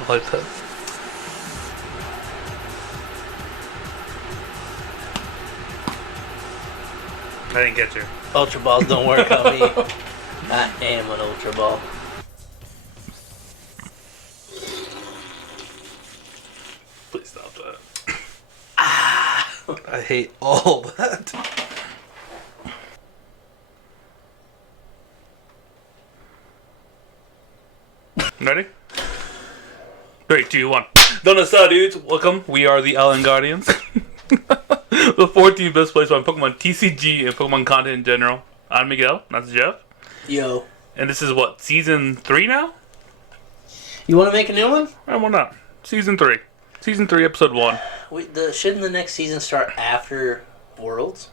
I like that. I didn't get you. Ultra balls don't work on me. I am an ultra ball. Please stop that. I hate all that. Ready? 3, 2, 1. Don't stop, dudes. Welcome. We are the Allen Guardians. The 14th best place on Pokemon TCG and Pokemon content in general. I'm Miguel. That's Jeff. Yo. And this is what, season 3 now? You want to make a new one? Why not? Season 3. Season 3, episode 1. Shouldn't the next season start after Worlds?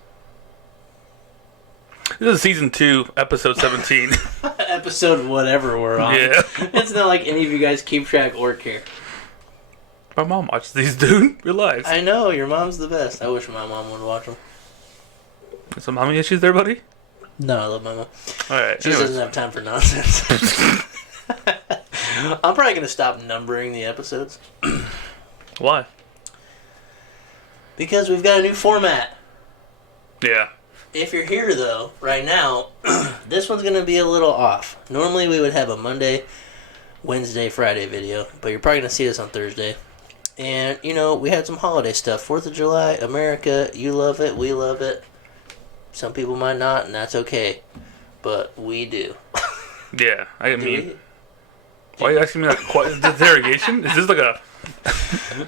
This is season 2, episode 17. Episode whatever we're on. Yeah. It's not like any of you guys keep track or care. My mom watches these, dude. Relax. I know, your mom's the best. I wish my mom would watch them. Some mommy issues there, buddy? No, I love my mom. Alright. She doesn't have time for nonsense. I'm probably going to stop numbering the episodes. Why? Because we've got a new format. Yeah. If you're here, though, right now, this one's going to be a little off. Normally, we would have a Monday, Wednesday, Friday video, but you're probably going to see this on Thursday. And, you know, we had some holiday stuff. 4th of July, America, you love it, we love it. Some people might not, and that's okay. But we do. Yeah, I mean... Why are you asking me that interrogation? Is this like a...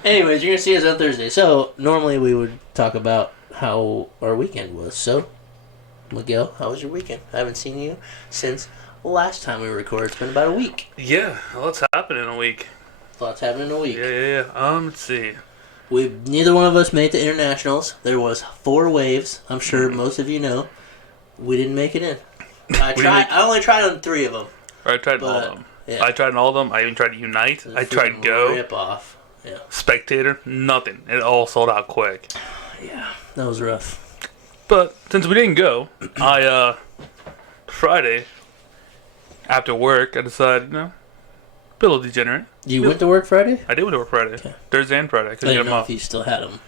Anyways, you're going to see us on Thursday. So, normally we would talk about how our weekend was. So, Miguel, how was your weekend? I haven't seen you since last time we recorded. It's been about a week. Yeah, what's happening in a week? Lots happening in a week. Yeah. Let's see. Neither one of us made the internationals. There was 4 waves. I'm sure most of you know. We didn't make it in. I only tried on 3 of them. I tried all of them. Yeah. I tried all of them. I even tried Unite. I tried Go. Rip off. Yeah. Spectator. Nothing. It all sold out quick. Yeah, that was rough. But since we didn't go, Friday, after work, I decided, be a little degenerate. You went to work Friday? I did went to work Friday. Okay. Thursday and Friday. I I couldn't get didn't them know off. if you still had them.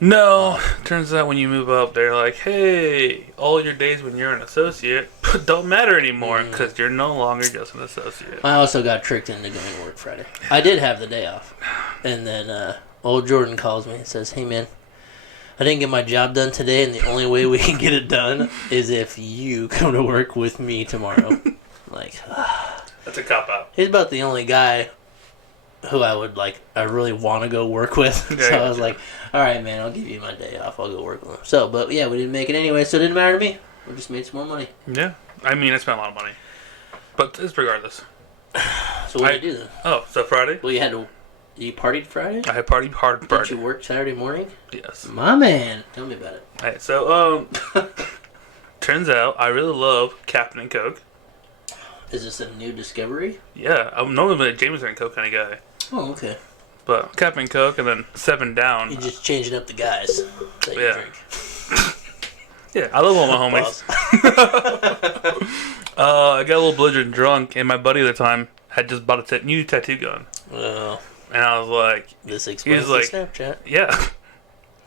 No. Turns out when you move up, they're like, hey, all your days when you're an associate don't matter anymore because you're no longer just an associate. I also got tricked into going to work Friday. I did have the day off. And then old Jordan calls me and says, hey, man, I didn't get my job done today, and the only way we can get it done is if you come to work with me tomorrow. That's a cop-out. He's about the only guy who I really want to go work with. Yeah, So I was like, all right, man, I'll give you my day off. I'll go work with him. So, but yeah, we didn't make it anyway, so it didn't matter to me. We just made some more money. Yeah. I mean, I spent a lot of money. But it's regardless. So what did you do then? Oh, so Friday? Well, you partied Friday? I had hard party. Did you work Saturday morning? Yes. My man. Tell me about it. Alright, so, turns out I really love Captain and Coke. Is this a new discovery? Yeah, I'm normally a Jameson and Coke kind of guy. Oh, okay. But Captain and Coke and then 7 Down. You're just changing up the guys that you Yeah. drink. Yeah, I love all my homies. I got a little belligerent drunk, and my buddy at the time had just bought a new tattoo gun. Well, And I was like... this explains like, the Snapchat. Yeah.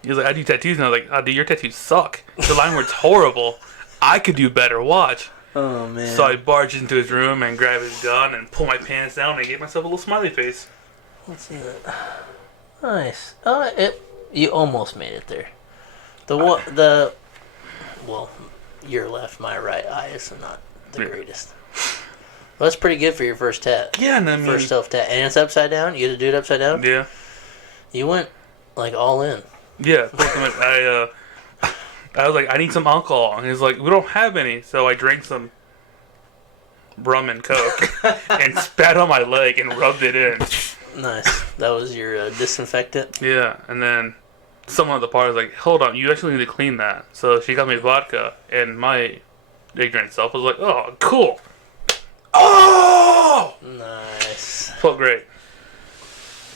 He was like, I do tattoos. And I was like, oh, dude, your tattoos suck. The line word's horrible. I could do better. Watch. Oh, man. So I barged into his room and grabbed his gun and pulled my pants down and gave myself a little smiley face. Let's see that. Nice. Oh, you almost made it there. Well, your left, my right eye is not the greatest. Well, that's pretty good for your first tat. Yeah, and I mean... First self-tat. And it's upside down? You had to do it upside down? Yeah. You went, all in. Yeah. I was like, I need some alcohol. And he's like, we don't have any. So I drank some rum and Coke and spat on my leg and rubbed it in. Nice. That was your disinfectant? Yeah. And then someone at the party was like, hold on, you actually need to clean that. So she got me vodka. And my ignorant self was like, oh, cool. Oh! Nice. Felt great.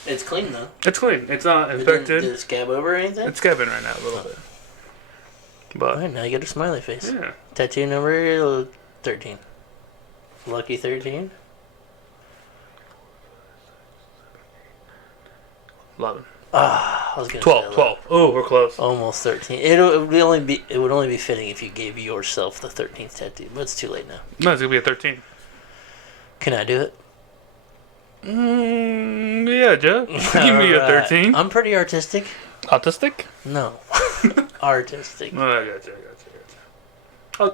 It's clean, though. It's clean. It's not infected. Did it scab over or anything? It's scabbing right now a little bit. But Alright, now you get a smiley face. yeah. Tattoo number 13. Lucky 13? 11. I was gonna 12. say 12. Oh, we're close. almost 13. It would only be fitting if you gave yourself the 13th tattoo, but it's too late now. No, it's going to be a 13. Can I do it? Yeah, Joe. Give me a 13. I'm pretty artistic. Autistic? No. Artistic. Oh, I gotcha.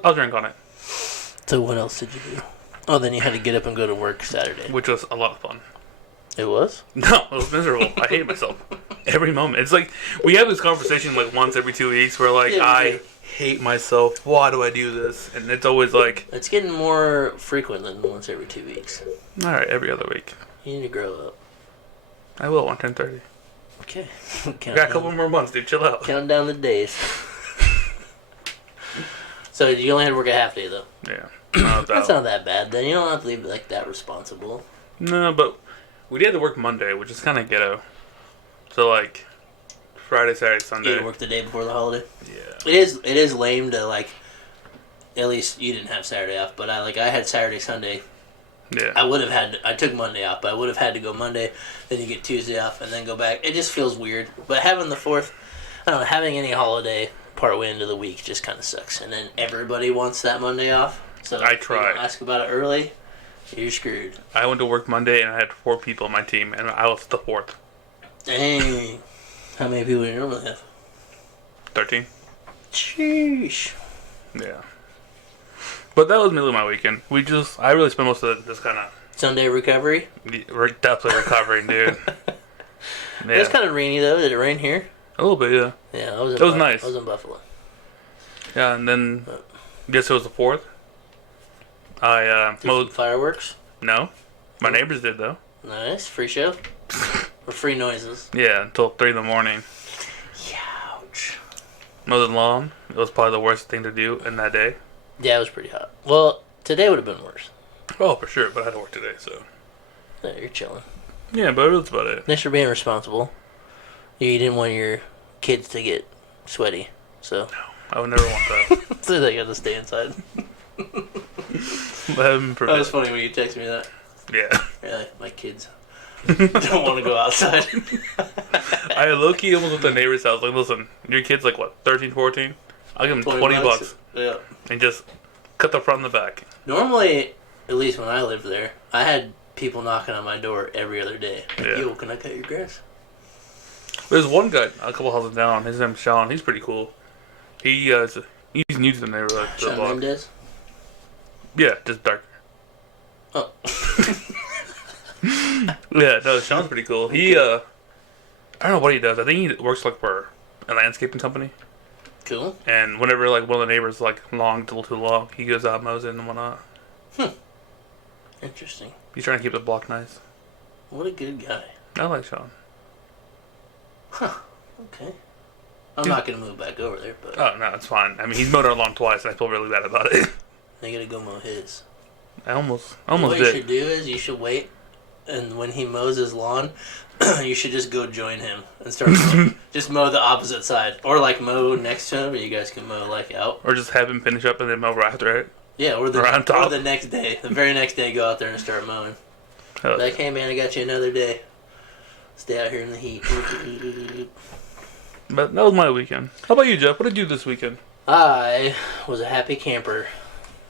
I'll drink on it. So what else did you do? Oh, then you had to get up and go to work Saturday. Which was a lot of fun. It was? No, it was miserable. I hate myself. Every moment. It's like, we have this conversation like once every 2 weeks where like, Yeah, I hate myself. Why do I do this? And it's always like... It's getting more frequent than once every 2 weeks. Alright, every other week. You need to grow up. I will on 10:30. Okay. Got a couple more months, dude. Chill out. Count down the days. So you only had to work a half day though. Yeah. That's not that bad. Then you don't have to leave like that responsible. No, but we did have to work Monday, which is kind of ghetto. So like Friday, Saturday, Sunday. You had to work the day before the holiday. Yeah. It is lame to like. At least you didn't have Saturday off, but I had Saturday, Sunday. Yeah. I took Monday off, but I would have had to go Monday. Then you get Tuesday off, and then go back. It just feels weird. But having the 4th, I don't know, having any holiday partway into the week just kind of sucks. And then everybody wants that Monday off. So I if you tried. don't ask about it early, you're screwed. I went to work Monday and I had 4 people on my team, and I was the 4th. Dang. How many people do you normally have? 13. Sheesh. Yeah. But that was mainly my weekend. I really spent most of it just kind of... Sunday recovery? Definitely recovering, dude. It was kind of rainy though. Did it rain here? A little bit, yeah. Yeah, it was nice. I was in Buffalo. Yeah, and then... Guess it was the 4th. I Did some fireworks? No. My neighbors did, though. Nice. Free show? Or free noises? Yeah, until 3 in the morning. Ouch. Mowed the lawn. It was probably the worst thing to do in that day. Yeah, it was pretty hot. Well, today would have been worse. Oh, for sure, but I had to work today, so... Yeah, you're chilling. Yeah, but that's about it. Thanks for being responsible. You didn't want your kids to get sweaty, so... No, I would never want that. So they got to stay inside. That was funny when you texted me that. Yeah. You're like, my kids don't want to go outside. I low-key almost went to the neighbor's house. Like, listen, your kid's like, what, 13, 14? I'll give him 20 bucks. Yeah. And just cut the front and the back. Normally, at least when I lived there, I had people knocking on my door every other day. Like, Yeah. yo, can I cut your grass? There's one guy a couple houses down. His name's Sean. He's pretty cool. He's new to the neighborhood. to the Sean block. Mendez? Yeah, just darker. Oh. Yeah, no, Sean's pretty cool. He, I don't know what he does. I think he works like for a landscaping company. Cool. And whenever like one of the neighbors like a little too long, he goes out, mows it and whatnot. Interesting. He's trying to keep the block nice. What a good guy. I like Sean. Huh. Okay. I'm not going to move back over there, but Oh no, it's fine. I mean, he's mowed our lawn twice, and I feel really bad about it. I got to go mow his. I almost What you did. should do is you should wait, and when he mows his lawn, you should just go join him and start mowing. Just mow the opposite side. Or like mow next to him, and you guys can mow like out. Or just have him finish up and then mow right after it. Yeah, or Or on top. the next day. The very next day, go out there and start mowing. Hell Like, hey man, I got you another day. Stay out here in the heat. But that was my weekend. How about you, Jeff? What did you do this weekend? I was a happy camper.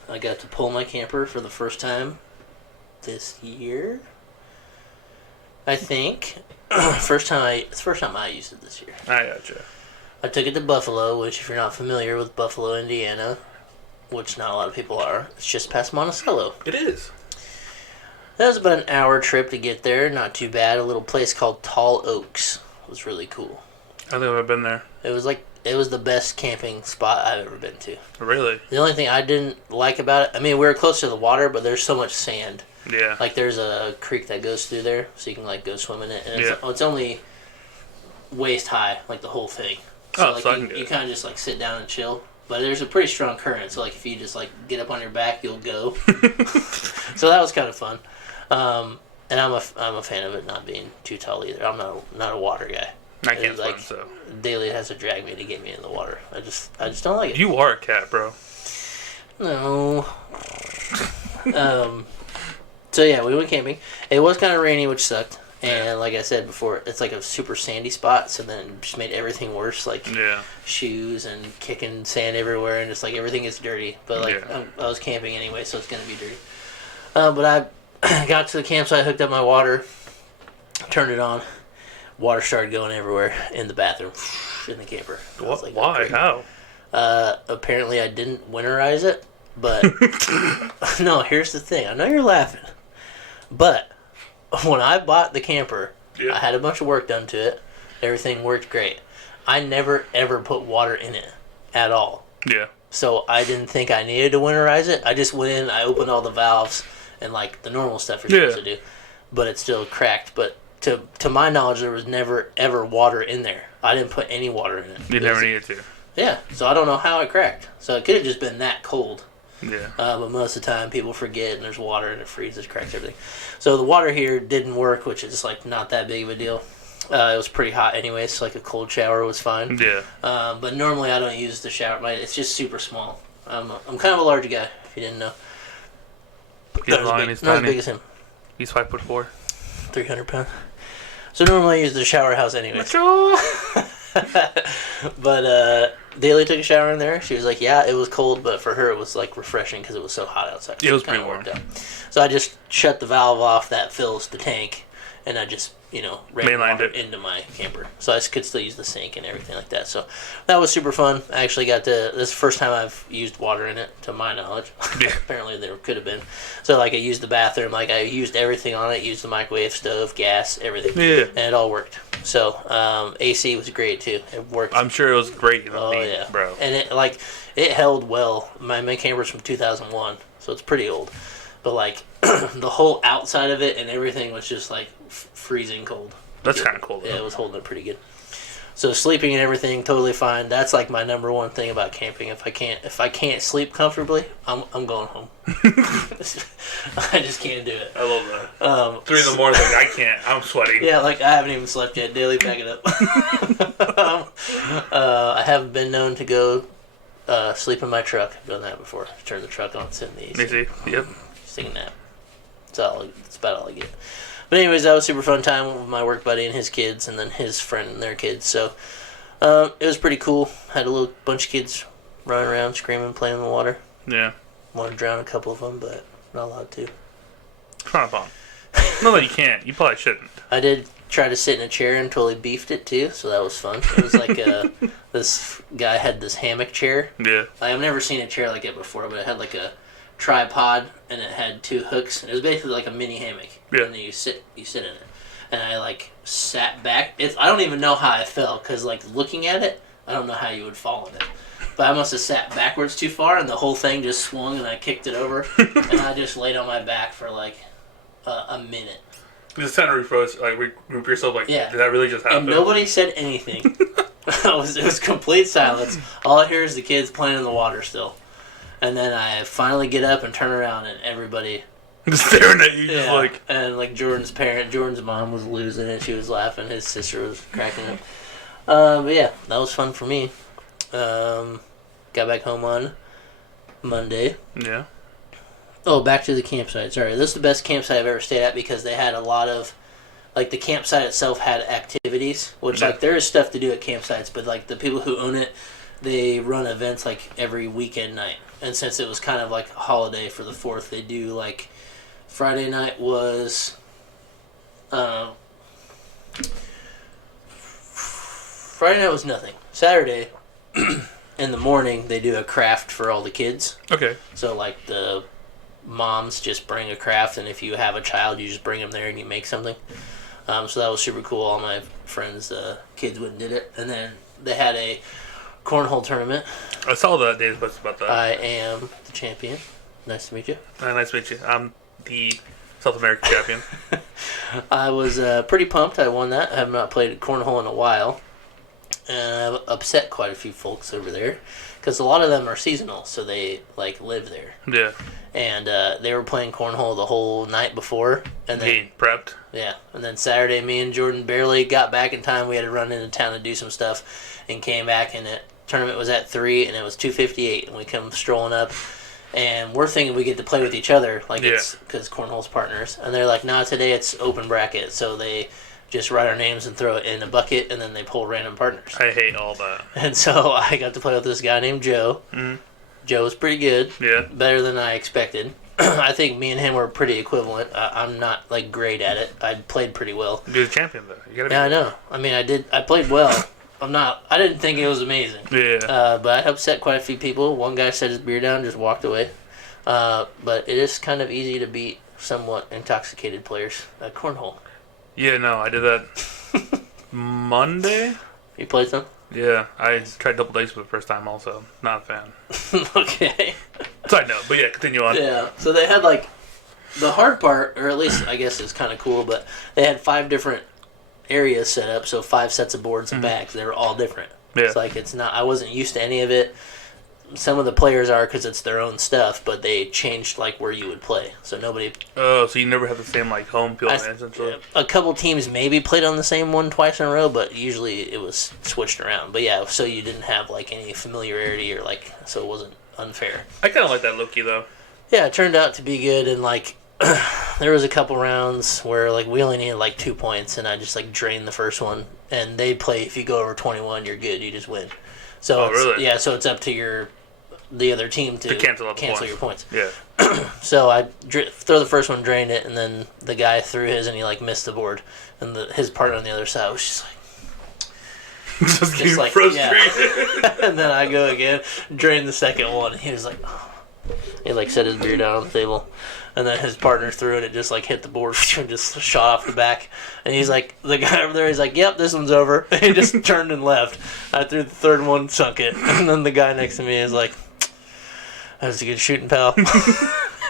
I got to pull my camper for the first time year. I think. It's the first time I used it this year. I gotcha. I took it to Buffalo, which if you're not familiar with Buffalo, Indiana, which not a lot of people are, it's just past Monticello. It is. That was about an hour trip to get there. Not too bad. A little place called Tall Oaks. It was really cool. I think I've been there. It was the best camping spot I've ever been to. Really? The only thing I didn't like about it, I mean, we were close to the water, but there's so much sand. Yeah. Like, there's a creek that goes through there, so you can, like, go swim in it. And Yeah. it's only waist high, like, the whole thing. Oh, like, so I can get you it. kind of just, like, sit down and chill. But there's a pretty strong current, so, like, if you just, like, get up on your back, you'll go. So that was kind of fun. And I'm a fan of it not being too tall either. I'm not a water guy. I can't swim, Like, so. Daily has to drag me to get me in the water. I just don't like it. You are a cat, bro. No. So yeah, we went camping. It was kind of rainy, which sucked. And like I said before, it's like a super sandy spot, so then it just made everything worse. Like shoes and kicking sand everywhere, and just like everything is dirty. But like I was camping anyway, so it's gonna be dirty. But I got to the campsite, hooked up my water, turned it on. Water started going everywhere in the bathroom, in the camper. Like, why? How? Apparently I didn't winterize it, but no, here's the thing. I know you're laughing, but when I bought the camper, I had a bunch of work done to it. Everything worked great. I never, ever put water in it at all. Yeah. So I didn't think I needed to winterize it. I just went in, I opened all the valves, and like the normal stuff you're supposed to do. But it still cracked. But to my knowledge, there was never, ever water in there. I didn't put any water in it. You never needed to. Yeah, so I don't know how it cracked. So it could have just been that cold. Yeah. But most of the time, people forget, and there's water, and it freezes, cracks everything. So the water here didn't work, which is like not that big of a deal. It was pretty hot anyway, so like a cold shower was fine. Yeah. But normally I don't use the shower. It's just super small. I'm kind of a large guy, if you didn't know. He's long and he's not tiny. as big as him. He's 5'4". 300 pounds. So normally I use the shower house anyway. But Daly took a shower in there. She was like, yeah, it was cold, but for her it was like refreshing because it was so hot outside. It was pretty warm. So I just shut the valve off that fills the tank, and I just, ran water into my camper. So I could still use the sink and everything like that. So that was super fun. I actually got this is the first time I've used water in it, to my knowledge. Yeah. Apparently there could have been. So like I used the bathroom, like I used everything on it, used the microwave, stove, gas, everything. Yeah. And it all worked. So AC was great too. It worked. I'm sure it was great. Yeah, bro. And it held well. My camper's from 2001, so it's pretty old. But like the whole outside of it and everything was just like freezing cold. That's kind of cool though. Yeah, it was holding it pretty good. So sleeping and everything totally fine. That's like my number one thing about camping. If I can't sleep comfortably, I'm going home. I just can't do it. I love that. 3 in the morning, like, I can't. I'm sweating. Yeah, like I haven't even slept yet. Daily, back it up. I have been known to go sleep in my truck. I've done that before. Turn the truck on, sit in the AC. AC. Yep. Just take a nap. That's about all I get. But anyways, that was a super fun time with my work buddy and his kids, and then his friend and their kids. So it was pretty cool. Had a little bunch of kids running around, screaming, playing in the water. Yeah. Wanted to drown a couple of them, but not allowed to. It's kind of fun. No, that you can't. You probably shouldn't. I did try to sit in a chair and totally beefed it too, so that was fun. It was like this guy had this hammock chair. Yeah. I've never seen a chair like it before, but it had like a tripod and it had 2 hooks. And it was basically like a mini hammock. Yeah. And then you sit in it. And I like sat back. I don't even know how I fell, because like looking at it, I don't know how you would fall in it. But I must have sat backwards too far, and the whole thing just swung, and I kicked it over, and I just laid on my back for like a minute. You just kind of refroze, like regroup yourself, like, did that really just happen? And nobody said anything. It was complete silence. All I hear is the kids playing in the water still. And then I finally get up and turn around, and everybody just staring at you, just like. And like Jordan's mom was losing it. She was laughing. His sister was cracking up. But yeah, that was fun for me. Got back home on Monday. Yeah. Oh, back to the campsite. Sorry, this is the best campsite I've ever stayed at, because they had a lot of, like, the campsite itself had activities, which like there is stuff to do at campsites, but like the people who own it, they run events like every weekend night. And since it was kind of like a holiday for the 4th, they do like Friday night was nothing. Saturday in the morning they do a craft for all the kids. Okay. So like the moms just bring a craft, and if you have a child, you just bring them there and you make something. So that was super cool. All my friends' kids went and did it. And then they had a cornhole tournament. I saw that Dave's post about that. I am the champion. Nice to meet you. Nice to meet you. I'm the South American champion. I was pretty pumped. I won that. I have not played cornhole in a while. And I've upset quite a few folks over there, because a lot of them are seasonal, so they like live there. Yeah. And they were playing cornhole the whole night before, and then Being prepped. Yeah, and then Saturday, me and Jordan barely got back in time. We had to run into town to do some stuff, and came back, and the tournament was at 3, and it was 2:58, and we come strolling up, And we're thinking we get to play with each other, like it's because Cornhole's partners. And they're like, nah, today it's open bracket. So they just write our names and throw it in a bucket, and then they pull random partners. I hate all that. And so I got to play with this guy named Joe. Mm-hmm. Joe was pretty good. Yeah. Better than I expected. I think me and him were pretty equivalent. I'm not, like, great at it. I played pretty well. You're the champion, though. You gotta be I know. I mean, I played well. I didn't think it was amazing. Yeah. But I upset quite a few people. One guy set his beer down and just walked away. But it is kind of easy to beat somewhat intoxicated players at Cornhole. Yeah, no, I did that Monday. You played some? Yeah, I tried double dice for the first time also. Not a fan. Okay. Side note, but yeah, continue on. Yeah, so they had, like, the hard part, or at least I guess it's kind of cool, but they had 5 different areas set up, so 5 sets of boards and bags. They were all different. Yeah. It's like, I wasn't used to any of it. Some of the players are because it's their own stuff, but they changed, like, where you would play. So nobody... Oh, so you never had the same, like, home field essentially? A couple teams maybe played on the same one twice in a row, but usually it was switched around. But yeah, so you didn't have, like, any familiarity or, like, so it wasn't unfair. I kind of like that Loki, though. Yeah, it turned out to be good, and, like, there was a couple rounds where, like, we only needed, like, 2 points, and I just, like, drained the first one. And they play, if you go over 21, you're good, you just win. So really? Yeah, so it's up to the other team to cancel your points. Yeah. So I throw the first one, drained it, and then the guy threw his, and he, like, missed the board. And his partner on the other side was just like... just getting like, frustrated. Yeah. And then I go again, drain the second one, and he was like... Oh. He, like, set his beer down on the table. And then his partner threw it, and it just, like, hit the board and just shot off the back. And he's like, the guy over there, he's like, yep, this one's over. And he just turned and left. I threw the third one, sunk it. And then the guy next to me is like, that was a good shooting, pal.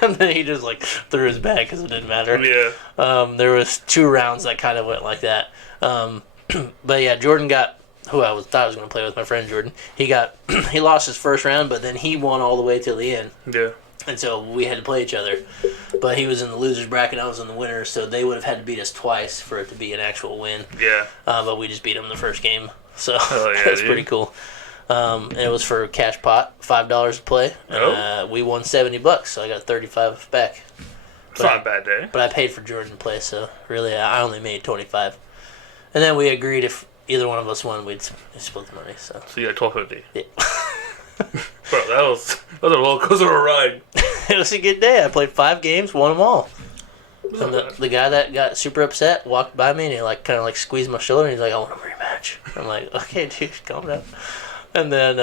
And then he just, like, threw his bag because it didn't matter. Yeah. There was 2 rounds that kind of went like that. But, yeah, Jordan got... who I thought I was going to play with, my friend Jordan. He lost his first round, but then he won all the way till the end. Yeah. And so we had to play each other. But he was in the loser's bracket, I was in the winner's, so they would have had to beat us twice for it to be an actual win. Yeah. But we just beat him the first game. So yeah, it was pretty cool. And it was for cash pot, $5 to play. And, we won $70, so I got 35 back. It's not a bad day. But I paid for Jordan to play, so really I only made 25. And then we agreed if either one of us won, we'd split the money. So you got $12.50. Yeah. Bro, that was a roller coaster of a ride. It was a good day. I played 5 games, won them all. And the guy that got super upset walked by me and he, like, kind of, like, squeezed my shoulder and he's like, I want a rematch. I'm like, okay, dude, calm down. And then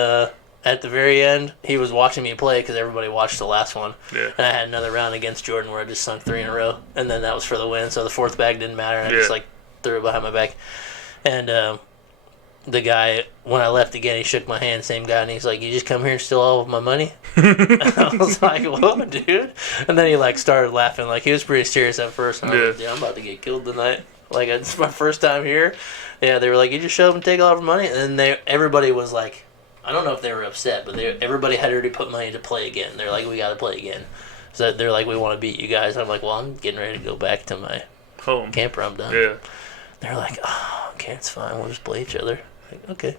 at the very end, he was watching me play because everybody watched the last one. Yeah. And I had another round against Jordan where I just sunk 3 in a row. And then that was for the win. So the 4th bag didn't matter. I just, like, threw it behind my back. And the guy, when I left again, he shook my hand, same guy, and he's like, you just come here and steal all of my money? I was like, whoa, dude. And then he, like, started laughing. Like, he was pretty serious at first. And I was like, yeah, I'm about to get killed tonight. Like, it's my first time here. Yeah, they were like, you just show up and take all of our money? And then everybody was like, I don't know if they were upset, but everybody had already put money to play again. They're like, we got to play again. So they're like, we want to beat you guys. I'm like, well, I'm getting ready to go back to my home camper. I'm done. Yeah. They're like, oh, okay, it's fine. We'll just play each other. Like, okay.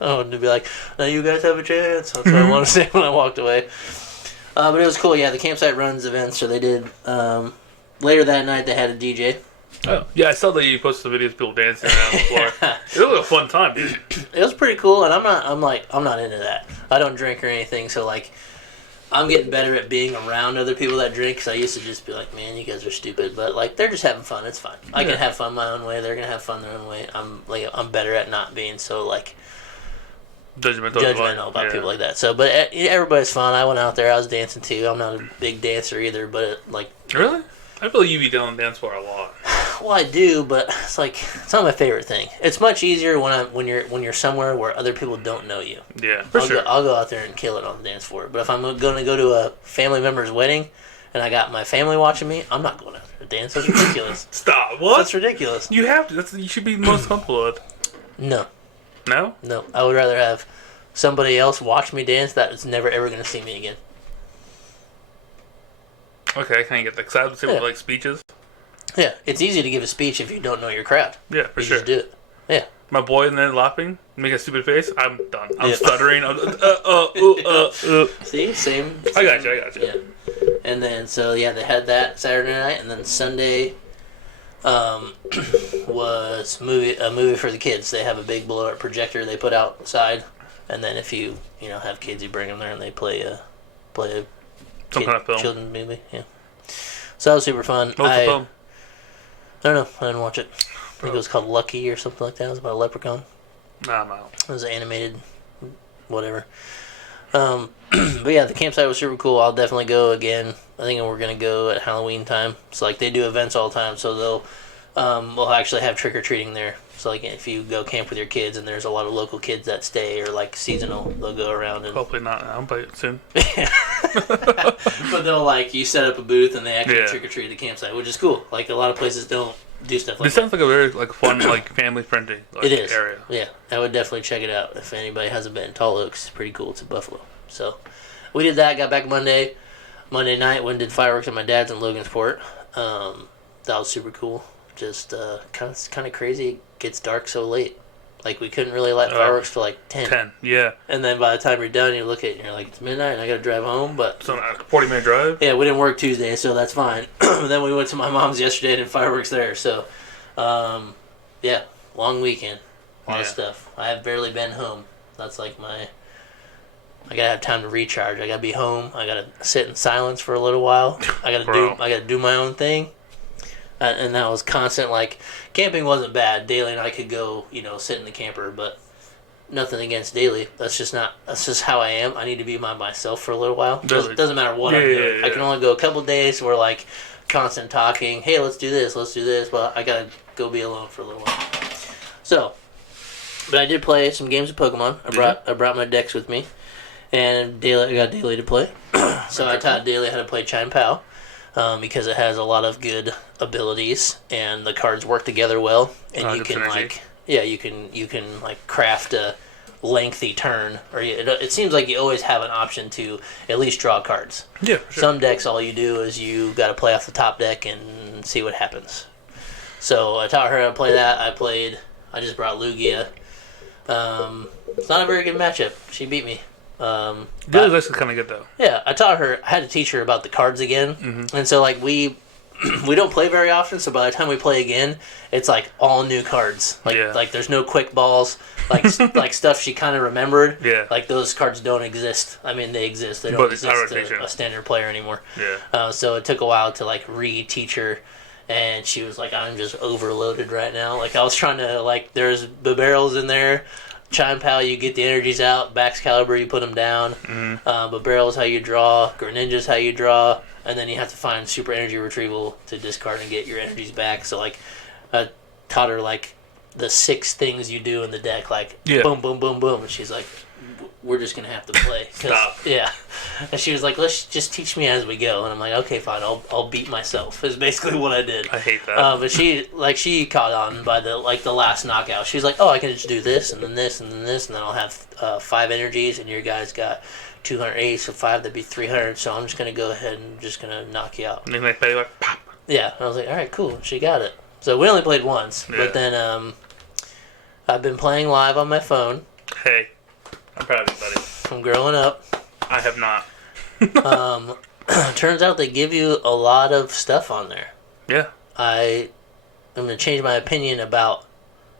I wanted to be like, now you guys have a chance. That's what I wanted to say when I walked away. But it was cool. Yeah, the campsite runs events, so they did. Later that night, they had a DJ. Oh, yeah, I saw that you posted the videos of people dancing around the floor. It was a fun time, dude. It was pretty cool, and I'm not into that. I don't drink or anything, so, like, I'm getting better at being around other people that drink, because I used to just be like, man, you guys are stupid. But, like, they're just having fun. It's fine. I can have fun my own way. They're going to have fun their own way. I'm better at not being so, like, judgmental about people like that. So, but everybody's fun. I went out there. I was dancing, too. I'm not a big dancer either, but, Really? I feel like you be down on the dance floor a lot. Well, I do, but it's like it's not my favorite thing. It's much easier when you're somewhere where other people don't know you. Yeah, for sure. I'll go out there and kill it on the dance floor. But if I'm going to go to a family member's wedding and I got my family watching me, I'm not going out there to dance. That's ridiculous. Stop. What? That's ridiculous. You have to. You should be the most comfortable with. No. No? No. I would rather have somebody else watch me dance that is never ever going to see me again. Okay, I kind of get that. Because I would say with, like, speeches. Yeah, it's easy to give a speech if you don't know your crowd. Yeah, for you sure. Just do it. Yeah. My boy and then laughing, Make a stupid face. I'm done. I'm Yeah. stuttering. See, same. I got you. Yeah. And then they had that Saturday night, and then Sunday was a movie for the kids. They have a big blow-up projector they put outside, and then if you have kids, you bring them there and they play a Some kind of film. children's movie. Yeah. So that was super fun. What was the film? I don't know. I didn't watch it. I think it was called Lucky or something like that. It was about a leprechaun. Nah, I'm out. It was animated, whatever. But yeah, the campsite was super cool. I'll definitely go again. I think we're gonna go at Halloween time. So like they do events all the time. So we'll actually have trick or treating there. So like if you go camp with your kids and there's a lot of local kids that stay or like seasonal, they'll go around and. Hopefully not now, but soon. But they'll you set up a booth and they actually trick or treat at the campsite, which is cool. Like a lot of places don't do stuff like This that. sounds like a very fun, family friendly It is. area. Yeah, I would definitely check it out if anybody hasn't been. Tall Oaks is pretty cool. It's in Buffalo. So we did that. Got back Monday night. Went and did fireworks at my dad's in Logansport. That was super cool. Just kind of crazy. It gets dark so late. Like we couldn't really light fireworks till like 10. 10, yeah. And then by the time you're done, you look at it and you're like, it's midnight and I gotta drive home. But So a 40-minute drive. yeah, we didn't work Tuesday, so that's fine. Then we went to my mom's yesterday and did fireworks there. So, yeah, long weekend, a lot of stuff. I have barely been home. That's like I gotta have time to recharge. I gotta be home. I gotta sit in silence for a little while. I gotta do my own thing. And that was constant. Like camping wasn't bad. Daly and I could go, sit in the camper, but nothing against Daly. That's just how I am. I need to be by myself for a little while. Doesn't matter what I'm doing. I can only go a couple days where constant talking. Hey, let's do this. But I gotta go be alone for a little while. So, but I did play some games of Pokemon. I brought my decks with me, and I got Daly to play. So I taught Daly how to play Chime Pao. Because it has a lot of good abilities and the cards work together well, and you can you can craft a lengthy turn, or it seems like you always have an option to at least draw cards. Yeah, for sure. Some decks, all you do is you got to play off the top deck and see what happens. So I taught her how to play that. I just brought Lugia. It's not a very good matchup. She beat me. Daly's actually kind of good though. Yeah, I had to teach her about the cards again, and so we don't play very often. So by the time we play again, it's all new cards. Like there's no quick balls, like stuff she kind of remembered. Yeah, like those cards don't exist. I mean, they exist. They don't exist to a standard player anymore. Yeah. So it took a while to re-teach her. And she was like, I'm just overloaded right now. I was trying to, there's the barrels in there. Chime Pal, you get the energies out. Baxcalibur, you put them down. But barrels, how you draw. Greninja's how you draw. And then you have to find super energy retrieval to discard and get your energies back. So, I taught her, the 6 things you do in the deck. Boom, boom, boom, boom. And she's like, we're just going to have to play. Stop. Yeah. And she was like, let's just teach me as we go. And I'm like, okay, fine. I'll beat myself is basically what I did. I hate that. But she caught on by the last knockout. She's like, oh, I can just do this and then this and then this. And then I'll have 5 energies. And your guys got 280, so 5, that'd be 300. So I'm just going to go ahead and just going to knock you out. And then they pop. Yeah. I was like, all right, cool. She got it. So we only played once. Yeah. But then I've been playing live on my phone. Hey. I'm proud of you, buddy. From growing up. I have not. Turns out they give you a lot of stuff on there. Yeah. I'm going to change my opinion about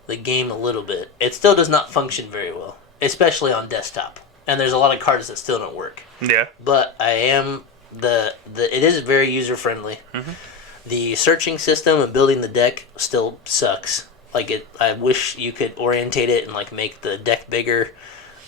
the game a little bit. It still does not function very well, especially on desktop. And there's a lot of cards that still don't work. Yeah. But I am it is very user friendly. Mm-hmm. The searching system and building the deck still sucks. I wish you could orientate it and make the deck bigger.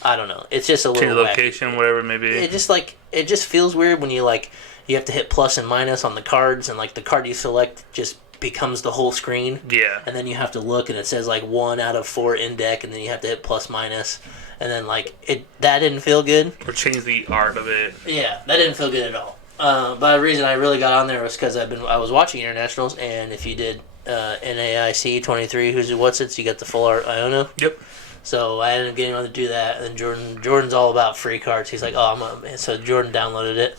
I don't know. It's just a little change the location, whatever it may be. It just feels weird when you have to hit plus and minus on the cards, and the card you select just becomes the whole screen. Yeah. And then you have to look, and it says 1 out of 4 in deck, and then you have to hit plus minus, and then that didn't feel good. Or change the art of it. Yeah, that didn't feel good at all. But the reason I really got on there was because I was watching internationals, and if you did NAIC 23, you got the full art Iono. Yep. So I ended up getting on to do that, and Jordan's all about free cards. He's like, so Jordan downloaded it,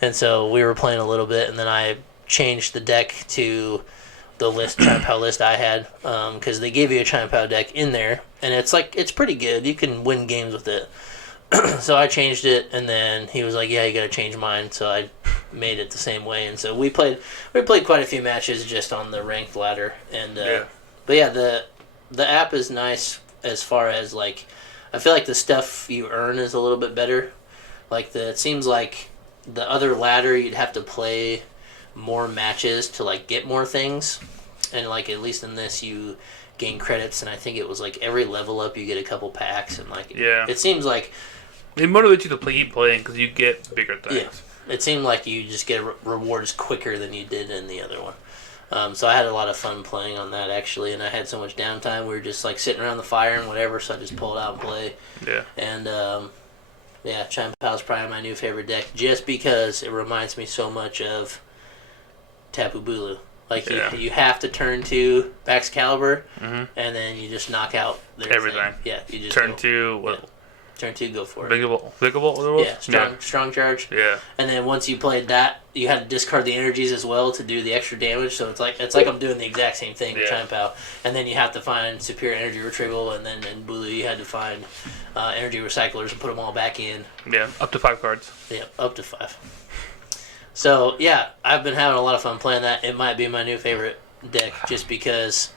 and so we were playing a little bit, and then I changed the deck to list, Chime-Pow list I had, because they give you a Chime-Pow deck in there, and it's pretty good. You can win games with it. So I changed it, and then he was like, "Yeah, you got to change mine." So I made it the same way, and so we played quite a few matches just on the ranked ladder, and but yeah, the app is nice as far as like, I feel like the stuff you earn is a little bit better. Like it seems like the other ladder you'd have to play more matches to like get more things, and like at least in this you gain credits, and I think it was like every level up you get a couple packs, and like it seems like it motivates you to keep playing because you get bigger things. Yeah, it seemed like you just get rewards quicker than you did in the other one. So I had a lot of fun playing on that actually, and I had so much downtime. We were just like sitting around the fire and whatever, so I just pulled out and play. Yeah. And yeah, Chime-Pow is probably my new favorite deck just because it reminds me so much of Tapu Bulu. Like you have to turn 2 Excalibur, and then you just knock out everything. Thing. Yeah, you just turn 2. What? Yeah. Turn 2, go for it. Vigable? Yeah, strong charge. Yeah. And then once you played that, you had to discard the energies as well to do the extra damage. So it's like I'm doing the exact same thing with Chime-Pow. And then you have to find superior energy retrieval, and then in Bulu you had to find energy recyclers and put them all back in. Yeah, up to 5 cards. Yeah, up to 5. So yeah, I've been having a lot of fun playing that. It might be my new favorite deck just because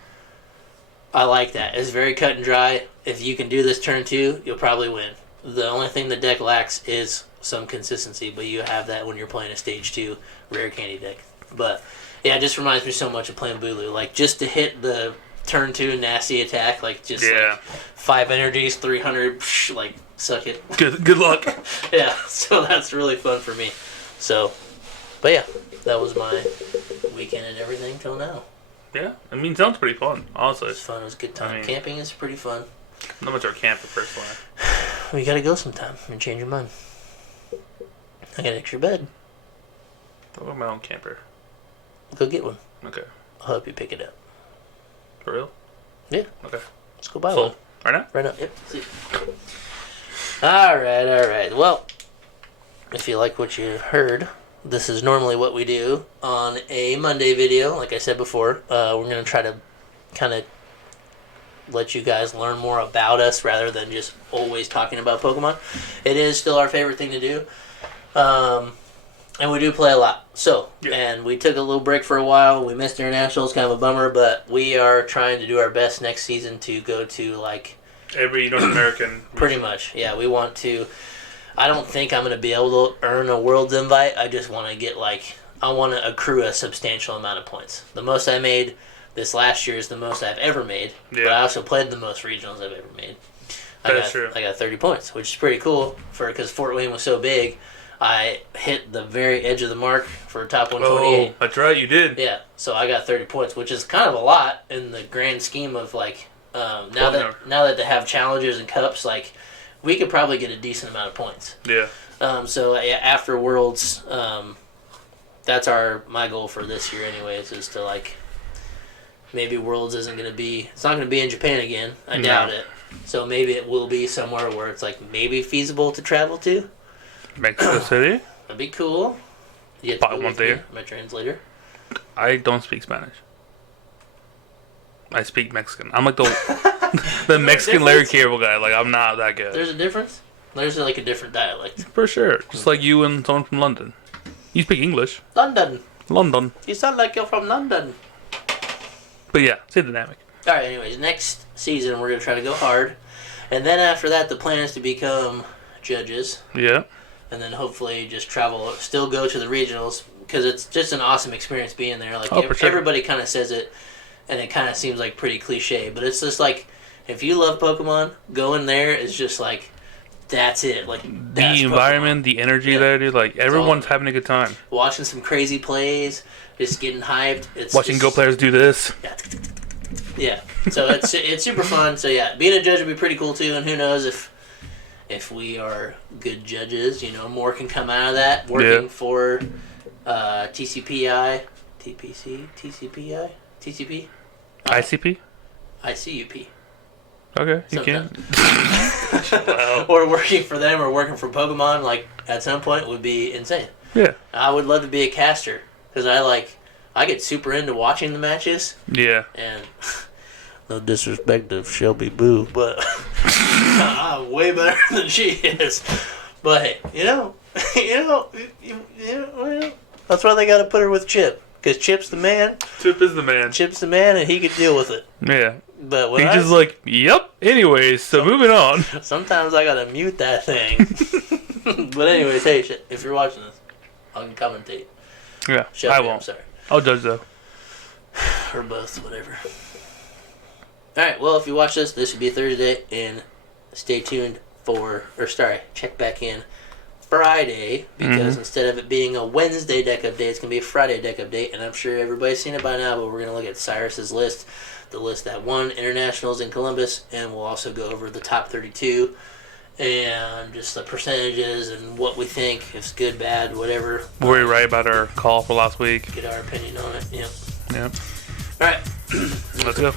I like that. It's very cut and dry. If you can do this turn 2, you'll probably win. The only thing the deck lacks is some consistency, but you have that when you're playing a stage 2 rare candy deck. But yeah, it just reminds me so much of playing Bulu. Like just to hit the turn 2 nasty attack, like just like 5 energies, 300, like suck it. Good luck. Yeah, so that's really fun for me. So, but yeah, that was my weekend and everything till now. Yeah, I mean, sounds pretty fun, honestly. It was fun. It was a good time. I mean, camping is pretty fun. Not much of a camper, personally. We gotta go sometime and change your mind. I got an extra bed. I'll go my own camper. Go get one. Okay. I'll help you pick it up. For real? Yeah. Okay. Let's go buy Sold. one. Right now? Right now, yep. See. Alright. Well, if you like what you heard, this is normally what we do on a Monday video. Like I said before, we're going to try to kind of let you guys learn more about us rather than just always talking about Pokemon. It is still our favorite thing to do. And we do play a lot. So, and we took a little break for a while. We missed internationals, kind of a bummer, but we are trying to do our best next season to go to like every North American. Pretty much, yeah. We want to. I don't think I'm going to be able to earn a World's invite. I just want to get I want to accrue a substantial amount of points. The most I made this last year is the most I've ever made. Yeah. But I also played the most regionals I've ever made. That's true. I got 30 points, which is pretty cool because Fort Wayne was so big. I hit the very edge of the mark for top 128. Oh, that's right, you did. Yeah, so I got 30 points, which is kind of a lot in the grand scheme of now that they have challenges and cups, we could probably get a decent amount of points. Yeah. So after Worlds, that's my goal for this year anyways, is to maybe Worlds it's not going to be in Japan again. I doubt it. So maybe it will be somewhere where it's maybe feasible to travel to. Mexico City? That'd be cool. You Buy one there. My translator. I don't speak Spanish. I speak Mexican. I'm like the Mexican Larry Cable guy. I'm not that good. There's a difference? There's a different dialect. For sure. Just like you and someone from London. You speak English. London. You sound like you're from London. But yeah, same dynamic. Alright, anyways, next season we're going to try to go hard. And then after that, the plan is to become judges. Yeah. And then hopefully just still go to the regionals, because it's just an awesome experience being there. For sure. Everybody kind of says it, and it kind of seems pretty cliche, but it's just if you love Pokemon, going there is just that's it. The environment, Pokemon. The energy there, dude. Everyone's having a good time. Watching some crazy plays, just getting hyped. Watching Go players do this. Yeah. So it's super fun. So yeah, being a judge would be pretty cool too, and who knows if we are good judges, more can come out of that. Working for TCPI, TPC, TCPI, TCP? ICP? ICUP. Okay, you can. Wow. Or working for them or working for Pokemon, at some point would be insane. Yeah. I would love to be a caster, because I I get super into watching the matches, Yeah. and no disrespect to Shelby Boo, but I'm way better than she is. But hey, well, that's why they got to put her with Chip, because Chip's the man. Chip is the man. Chip's the man, and he could deal with it. Yeah. But He's just like, yep. Anyways, so moving on. sometimes I gotta mute that thing. But anyways, hey, if you're watching this, I can commentate. Yeah, Shelby, I I'm won't. sorry. I'll judge though. Or both, whatever. Alright, well, if you watch this would be Thursday, and stay tuned check back in Friday, because instead of it being a Wednesday deck update, it's going to be a Friday deck update, and I'm sure everybody's seen it by now, but we're going to look at Cyrus's list, the list that won internationals in Columbus, and we'll also go over the top 32, and just the percentages, and what we think, if it's good, bad, whatever. Were you right about our call for last week? Get our opinion on it, yep. Yep. Alright. Let's go.